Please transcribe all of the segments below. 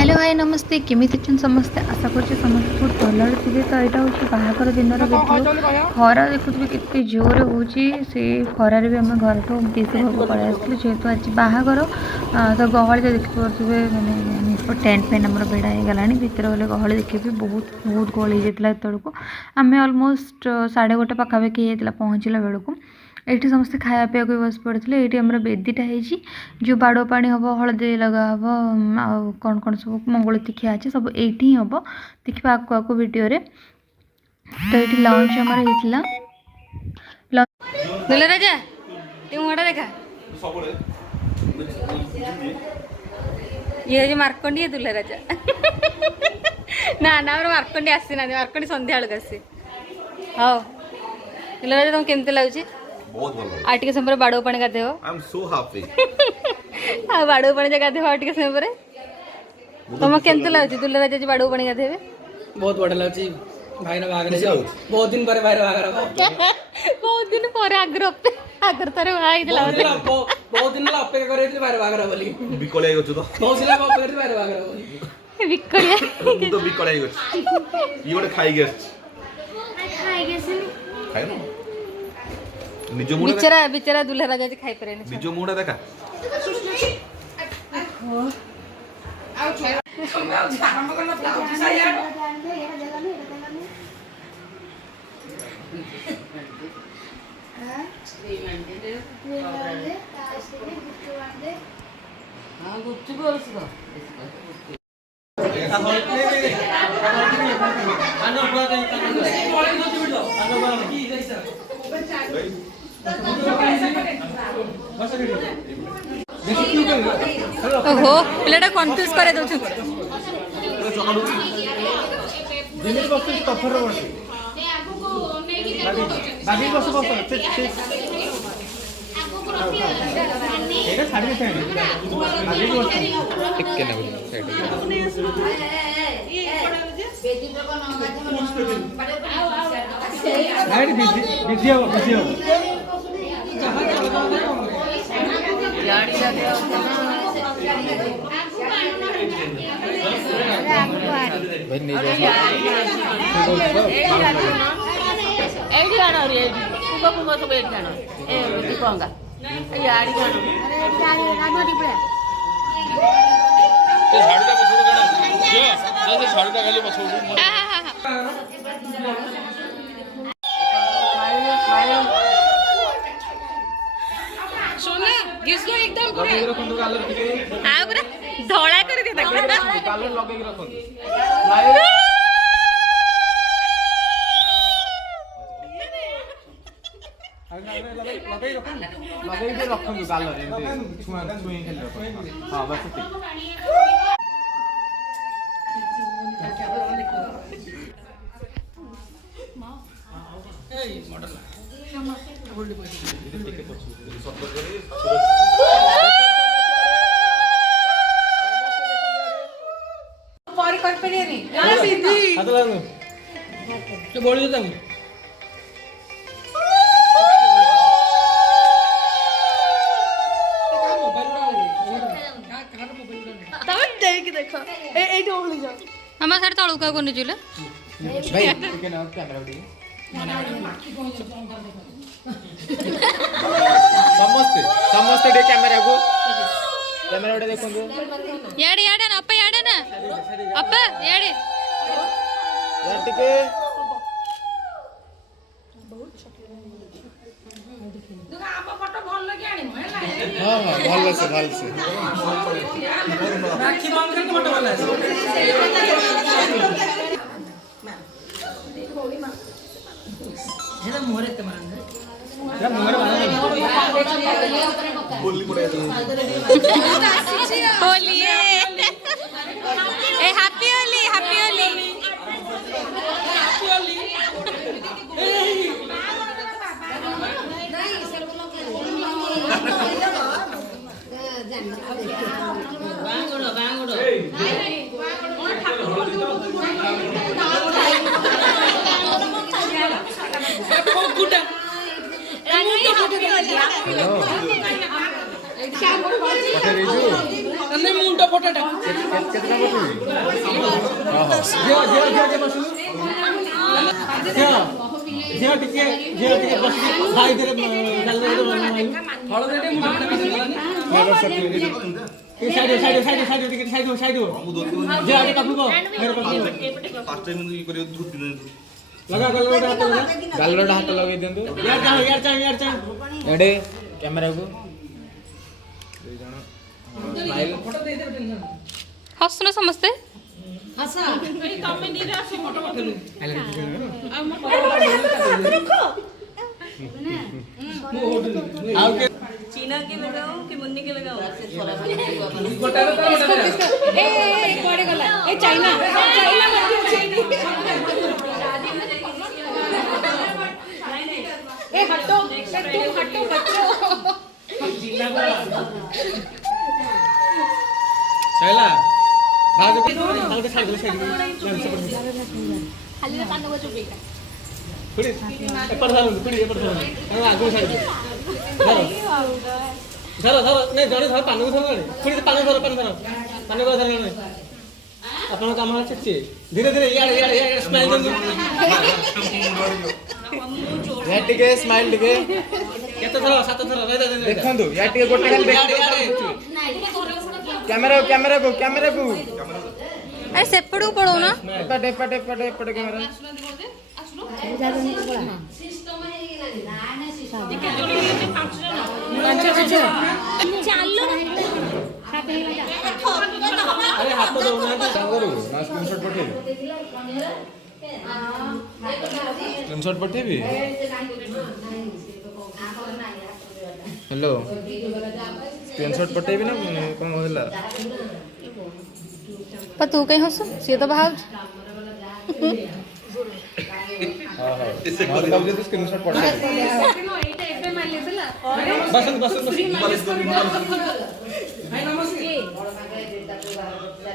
Hello hi नमस्ते केमी समस्ते आशा कर समस्त बहुत भल थे। तो यहाँ हूँ बाहागर दिन वीडियो खरा देखुए केते जोर हो खरार भी आम घर ठूँ देश घर को पलि आसलु जेहेतु आज बाहागर तो गहली तो देखिपे मानने टेंट फैन आम बेड़ा हो गला भितर गले गहली देखिए बहुत बहुत गहली हो जाता को आम अलमोस्ट 1:30 पाखापाखि होता पहुँचला बेलू ये समस्ते खाया पीया को बस पड़े ये आम बेदीटा हो जो बाड़ पानी हम हलदी लगा हम आ कौन कौन सब मंगलती खिया अच्छे सब ये हम देखा आको आको वीडियो रे। तो ये लंच आमर होता राजा मुड़ा देखा ये हूँ मार्कंडी दुला राजा ना ना मार्कंडी आसी ना मार्कंडी संध्या बेलू आसी हाँ दुला राजा तुम केमती लगुच बहुत भलो आटिके समय बाड़ो पानी गाधेव आई एम सो हैप्पी आ बाड़ो पानी गाधेव आटिके समय तुम केमती लगुच दुला राजा जी बाड़ो पानी गाधेबे बहुत बढ़िया लगुच भाई ना बागर बहुत दिन पर भाई बागर बहुत दिन पर आगर तारे भाई दिला बहुत दिन अपेक्षा करे भाई बागर बोली बिकले गछु तो बहुत दिन अपेक्षा करे भाई बागर बोली बिकलिया मु तो बिकले गछु ई गोटे खाई गेस खाई ना निजो मुंडा बिचरा बिचरा दुल्हा राजा जी खाई परेनी निजो मुंडा देखा ओहो पिलाटा कंफ्यूज करे दउ सोना गिसको एकदम पूरा आ पूरा धोळा कर दे ताको कालर लगे के रखो लगे के रखो कालर एमती छुआ छुई खेल रखो हां बस ठीक ए मॉडल पर कर पेनी सीधी हाथ लागो तो बोल देता हूं देखो ए ओळी जा हम सारे तळुका कोनी जुले भाई ठीक है ना कैमरा उठी समस्ते समस्ते डे कैमरा उठे देखो याडे याडे ना अप्पा याडे यार टिके हां हां भल से राखी बांध के फोटो वाला है मोहरे ते मारन बोली पड़े होली ए हैप्पी होली हेलो अन्ने मुंडा फोटोटा केतना बसुनी झियो टिके बस भाई दे गाल रे फळ देटे मुंडा मेरे सकते साइड टिके साइड जे आगे काफी को मेरे पास फास्ट टाइम ये करियो धुट लगा गाल रे हाथ लगे देंतु यार चाहे एडे कैमरा को दो जण स्माइल फोटो दे दे टेंशन हसुन समस्ते हसा तमे नीरा से फोटो पठेलु आओ के चीना के लगाओ कि मुन्नी के लगाओ गोटा ए कोड़े गला ए चाइना ए हटो तुम हटो बच्चों छैला भाग के साइड खाली कांदा को चुपेगा थोड़ी ऊपर आगो साइड धर नहीं जड़े धर पानी को धर थोड़ी पानी धर पानी को धर नहीं अपन काम है छिछि धीरे धीरे यार स्माइल दे या टिके स्माइल टिके केते धर सात धर देखंतु या टिके गोटे खाली कैमरा को अरे सेपड़ू पड़ो ना पटे कैमरा अरे हाथ तो दो ना स्क्रीनशॉट पठेबी हेलो स्क्रीनशॉट पठेबी ना कौन होला पर तू कहीं हंस सी तो भाव मतलब जे स्क्रीनशॉट पठे बस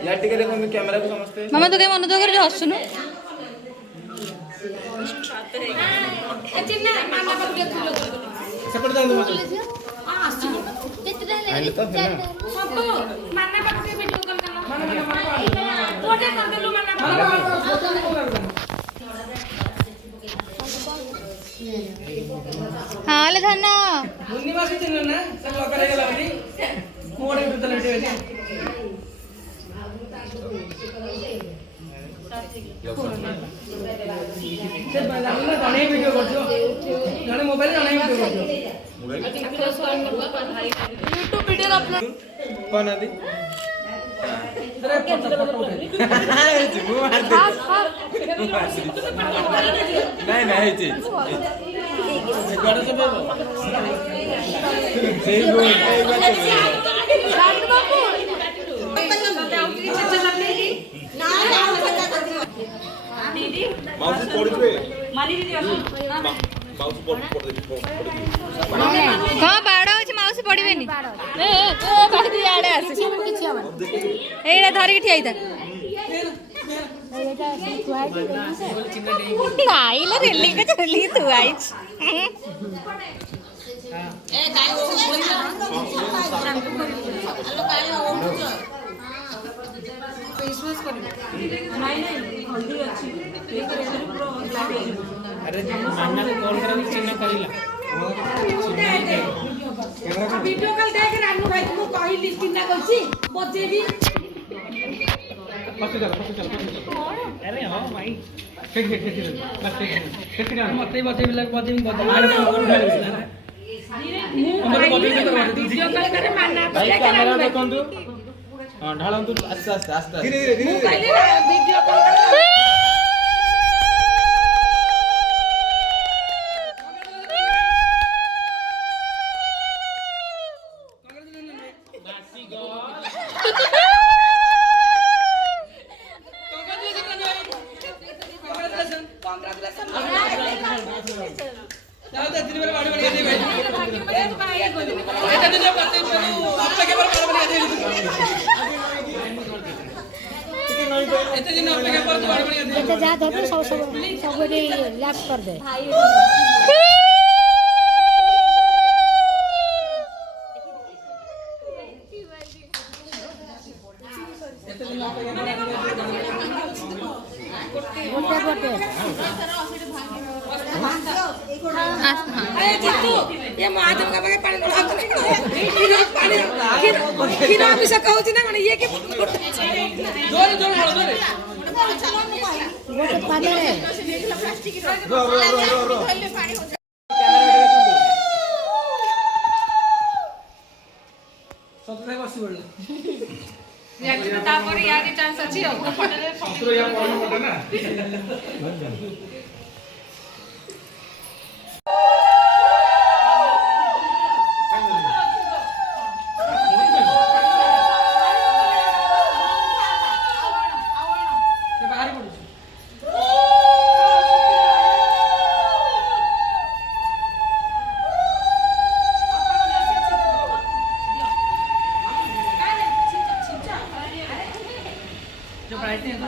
या टिके देखो कैमरा को समझते मामा तू कहीं मन तो कर जो हंसुनु सेपट जान दो आइले तो है ना हाँ ले धन्ना मुन्नी मासी चिन्ह ना सब लोग करेगा लावनी मोड़े उठते लेटे बैठे से बाला ना गाने वीडियो करजो गाने मोबाइल गाने वीडियो करजो यूट्यूब वीडियो अपलोड कौन आदि अरे फोटो उठे नहीं जी गड़ से बाबू जय बोल माउस पड़े मानी दीदी माउस पड़े हाँ बाड़ अच्छे माउसी पड़ेनि एटा धरिकी ठिया नाई रेली को चली तू आई अरे मान्ना को कॉल करा चिन्ह करिला वीडियो कॉल देख रानू भाई को कहली किन्ना करछि बजेबी पछ चल अरे हां भाई ठीक मते बजे बिला बजे वीडियो कॉल करे मानना भाई कैमरा देखंतु हां ढालंतु आस्ते धीरे वीडियो कॉल जा धर सब लैप कर दे ଗୋଟେ ଗୋଟେ अरे जीतू ये महादेव का बगे पानी ढाल दे पानी खीर अभिषेक कहउची ना कोन ये के जोर जोर बोलो जोर ଗୋଟେ ପାଣିରେ सतरे बसी बोल तापर यारी चांस अछि फटले ସତୁର ୟା ପରମ ପଟେ ନା ସେ ବାହାରି ପଡୁଛି जो ब्राइटनेस है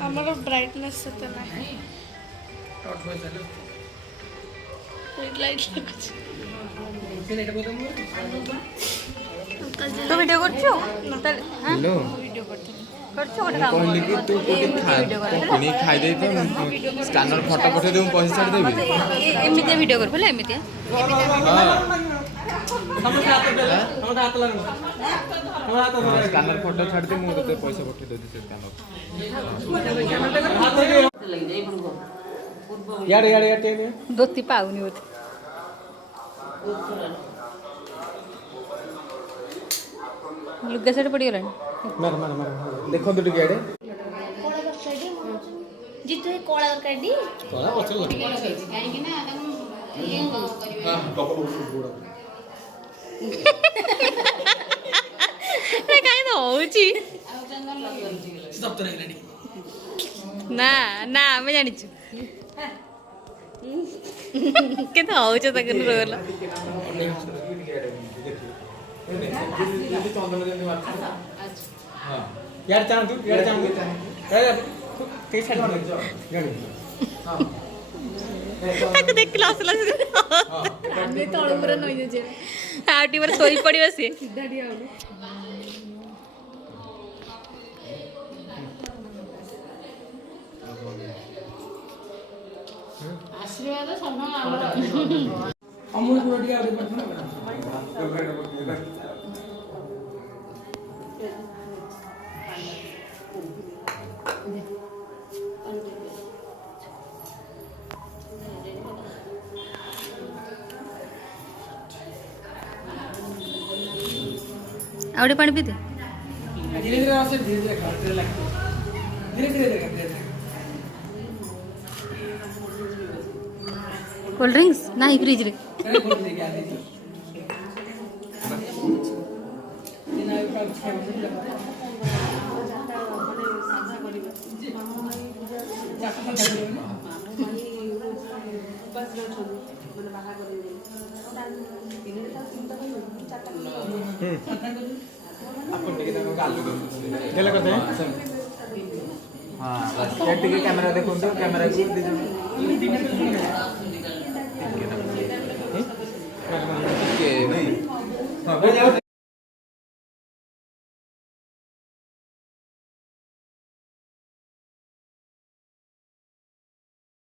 हमरो ब्राइटनेस सेते नाही टॉर्च बस चलो रेड लाइट लागछ फिर एटा बोलतो ତୁ ଭିଡ଼ିଓ କରୁଛୁ हेलो କରୁଛୁ ଗୋଟେ କାମ कहली कि तू किनी खाई दे तो स्कैनर फोटो पठे दे पैसा छाड़ देबी ଏମିତିଆ ଭିଡ଼ିଓ କରୁ ହେଲା ଏମିତିଆ हमर हाथ दे हमर हाथ लगन हमर हाथ हां स्कैनर फोटो छाड़ दे मु ते पैसा पठे दे से स्कैनर हाथ दे यार यार यार टे ଧୋତି ପାଉନି ବୋଧେ ଲୁଗା ଶାଢ଼ୀ ପଡ଼ିଗଲାଣି मार मार मार देखो तो टिके आड़े ଜିତୁ ଏ କଳା ତରକାରୀ कोला पछल लग କାହିଁ ତ ହଉଛି सब तरह रेडी ନା ନା ଆମେ ଜାଣିଛୁ କେତେ ହଉଛ ତାକୁ ରୋଲ यार चांद तू यार चांद यार ते साइड में गाड़ी ତାକୁ ଦେଖିଲା ଆସିଲା ଆମେ ତଳ ପୁରା ନଇ ଯାଉଛେ ଆଉ ଟିକେ ପରେ ଶୋଇ ପଡ଼ିବ ସିଏ आशीर्वाद सब हमरो अमूल पूरा टिके आउट पड़ना ଆଉ ଟିକେ ପାଣି ପିଇଦେ धीरे धीरे आवाज धीरे धीरे खा धीरे लगती धीरे धीरे धीरे कोल्ड ड्रिंक्स ନାହିଁ ଫ୍ରିଜରେ अरे बोल दे क्या दे दिन आए का छह बजे लगा जाकर कर दे अपन टिके ना आलू गेले करते हैं हां ये टिके कैमरा देखो तो कैमरा को दे के नहीं हां